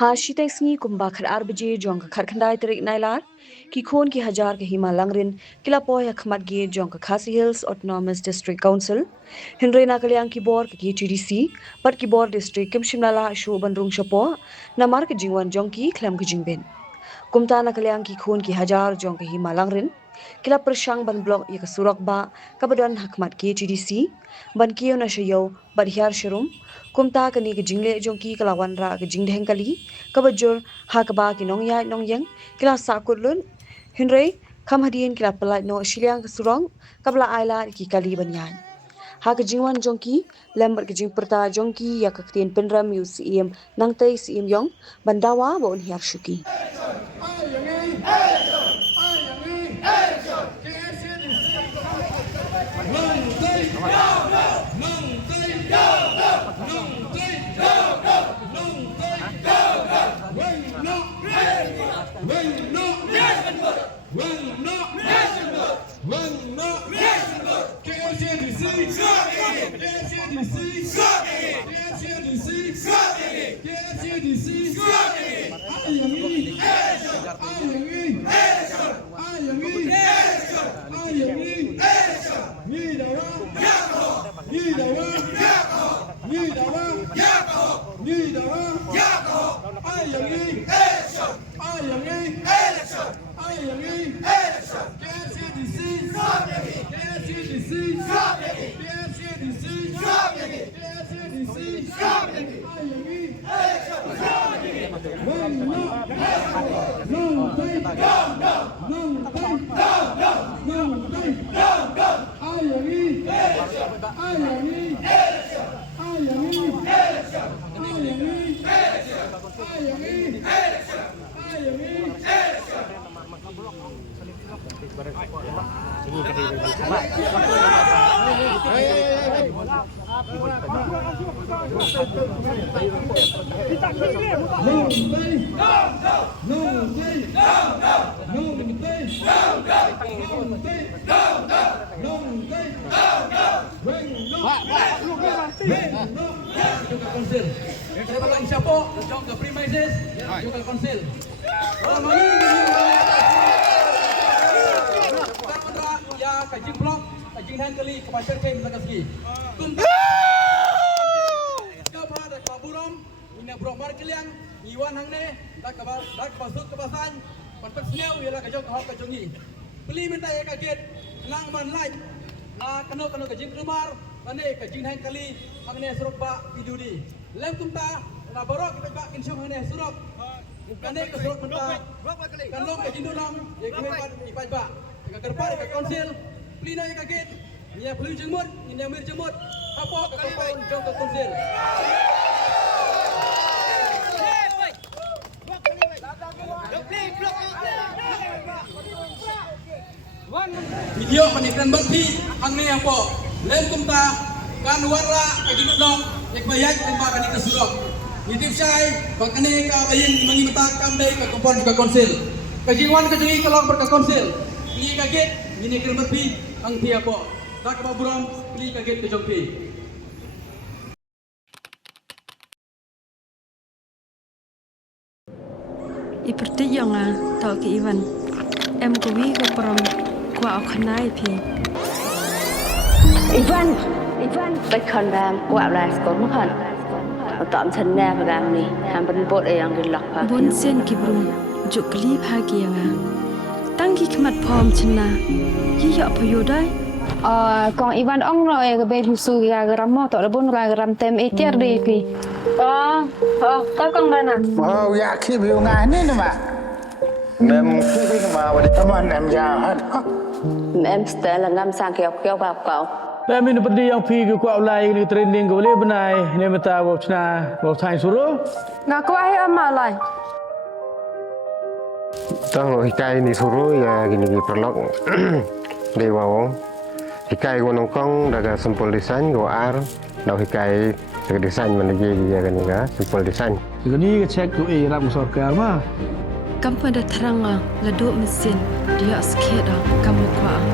Ha shitai sngi kumba khar arbije jong ka khar khandai terik nailar ki khon ki hajar ke hima langrin kila poya khmat ge jong ka Khasi Hills Autonomous District Council hinre na kalyang ki bor ki TDC pat ki bor district kim shimlala shu bandrung shapo na mar ke jingwan jong ki khlam ke jingben kumta na kalyang ki khon ki hajar jong ka hima langrin kila persyang ban blok ya surak ba kabadan hakmat ke TDC ban kiyo na shayo badhyar shirum kumta kani ke jingle jong ki kalawan ra ke jingdheng kali kabajur hakaba ki nong ya nong yang kila sakulun hinre kam hadien kila pelai no shiliang ke surong kabla aila ki kali banyan ha ke jingwan jongki lembar ke jing perta jongki ya ke tien penram UCM nangtai CM yong bandawa bon hiar shuki Saya balang siapa? Jom ke premises, jom ke konsil. Ya kajing blok, kajing handkali kepada kem lagi. Kau berada ke Baburom, ini Bromar keliang, Iwan hangne, dak masuk ke basan, perpek snew ialah kajong ke hok kajongi. Beli minta ya kaget, nang man lain, kano kajing rumar, mana kajing handkali, hangne suruh ba video di. Lem tumta na barok kita bak insya Allah surok kane ke surok menta kanlong ke jindulam ye ke ipai ba ke kerpa ke konsil plina ye kaget nya pelu jengmut nya mir jemut apa ke kompon jong ke konsil video menikran bakti angne apa lem tumta kan warra ke jindulam ek bayat tempat kani ke surok nitip syai bakane ka bayin mangi mata kamdai ke kompon ke konsil kajiwan kejungi kelong ber ke konsil ni kaget ini kerbepi ang pia po tak baburam ni kaget ke jompi iperti yang tau ke Iwan em kuwi ke perom kwa akhnai pi Ivanไปคอนแรมกว่าลายสกอตมั้งคันตอมฉันแน่พลังนี่ทำเป็นบทเองกินหลักพา บนเส้นกิบรุงจุกลีพาเกียงตั้งกี่ขมัดพร้อมชนะยี่หยอกพยได้còn Ivan ông rồi cái bên husu cái gram mò tọt bún cái gram tem etir đi pi tôi con đây nè ya khi biểu ngài nè mà nem khi màวันนี้มันnemยาวฮะ em sẽ là ngâm sang kẹo kẹo vào cậu Tapi ini perdi yang pergi ke kuat ulai ini training ke boleh benai ni mata bau cina bau sains suruh. Nak kau air amal lai. Tahu hikai ni suruh ya gini perlok dewa wong. Hikai gua nongkong daga sampel desain gua ar. Dah hikai daga desain mana je ya kan ya sampel desain. Jadi cek tu ram sorkar mah. Kamu pada terang laduk mesin dia sikit kamu kuat.